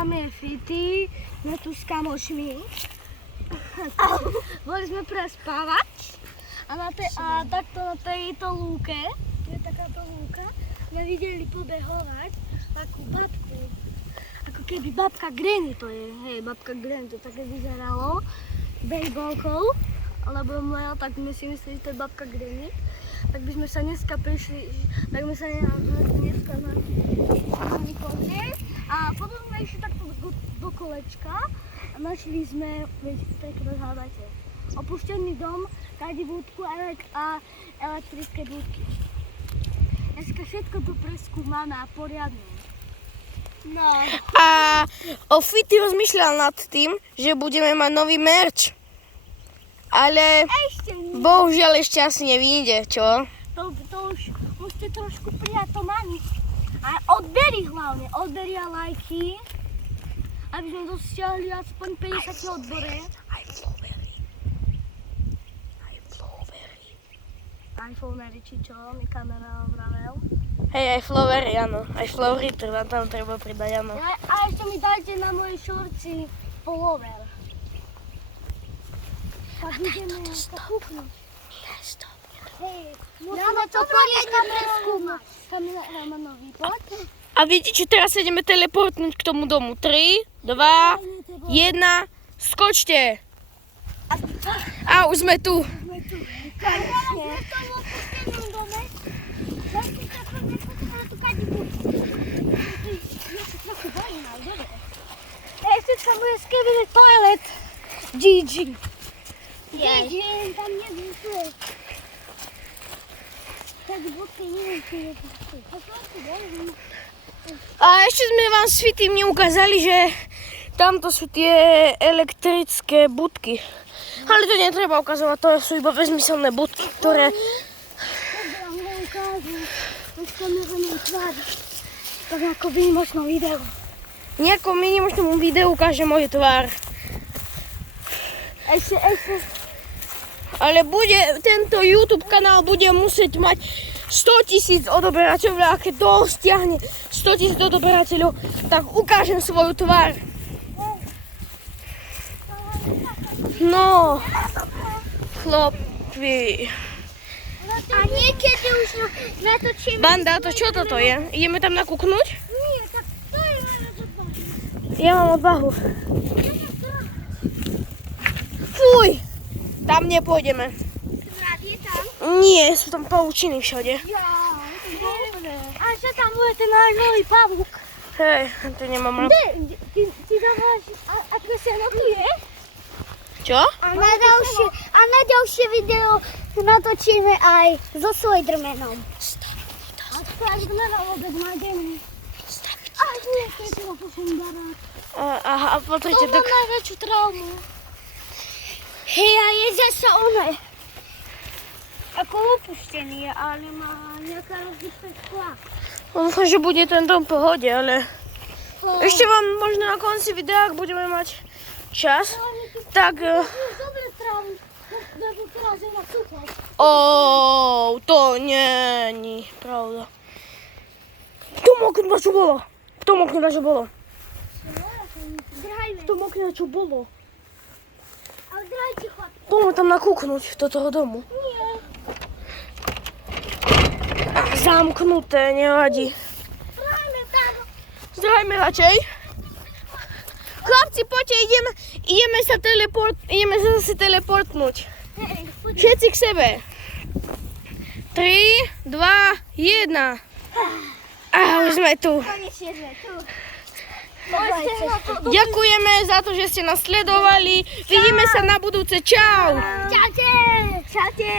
tam je Fity, sme tu s kamošmi. Boli sme prespávať a takto na tejto lúke, tu je takáto lúka, sme videli pobehovať takú babku. Ako keby babka Granny to je, hej, babka Granny to také vyzeralo, bejbolkou, alebo mlel, tak my si mysleli, že to je babka Granny. Tak by sme sa dneska prišli, tak sme sa dneska našli pozrieť a potom sme išli takto do kolečka a našli sme, pekne hľadajte, opuštený dom, tady budku a elektrické budky. Dneska všetko tu preskúmame a poriadne. No. A Fity rozmýšľal nad tým, že budeme mať nový merch. Ale bohužiaľ ešte asi nevyjde, čo? To už musíte trošku prijať to mami. A odbery hlavne, odbery a lajky, aby sme dosiahli aspoň 50 odbore. Aj flowery. iPhone či čo, mi kamera vravel. Hej, aj flowery, áno. Aj flowery tam treba pridať, áno. A ešte mi dajte na moje šorci follower. Tak ideme sa kúknuť. Hej, musíme to poriadne preskúmať. Kamera nový, poď. A vidíte, čo teraz sa ideme teleportnúť k tomu domu. 3, 2, 1, skočte! A už sme tu. Ešte sa bude skebili toilet. Gigi. Gigi, tam neviem. Tak budky neviem, či je to. A ešte sme vám s Fitym neukázali, že tamto sú tie elektrické budky. Ale to netreba ukazovať, to sú iba bezmyselné budky, ktoré... Tak ako výnimočnom videu. Nejakom minimočnom videu ukáže môj tvár. Ešte. Ale tento YouTube kanál bude musieť mať 100 000 odoberateľov, a keď dosiahne 100 000 odoberateľov, tak ukážem svoju tvár. No, chlapi. A niekedy už natočíme... Banda, to čo toto je? Ideme tam nakúknuť? Nie, tak to je len odvahu. Ja mám odvahu. Fuj, tam nepôjdeme. Je tam? Nie, sú tam pavučiny všade. Ja, dobre. A že tam bude ten náš nový pavúk? Hej, to nemám. Ty dávaš, ako sa notuje? Čo? A na ďalšie video natočíme aj so Spidermanom. A Spidermana vôbec má deň. A nie, keď si ho pošlem barák. Aha, pozrite. To mám najväčšiu traumu. Hej, a je zase ono. Ako opuštený, ale má nejaká rozbitá skla. Dúfam, že bude ten dom v pohode, ale... Ešte vám možno na konci videa, ak budeme mať čas, tak... Dobre trávu, lebo teraz je na sucho. To nie je pravda. V tom okne čo bolo? V tom okne čo bolo? Zdrajme. V tom okne čo bolo? Ale zdrajte chlap. Poďme tam nakúknuť do toho domu. Nie. Zamknuté, nevadí. Zdrajme tam. Zdrajme radšej. Chlapci, poďte, ideme sa zase teleportnúť. Hej, poď. Všetci k sebe. 3, 2, 1. A už sme tu. Konečne sme tu. Ďakujeme za to, že ste nás sledovali. Vidíme sa na budúce. Čau. Čaute. Čaute.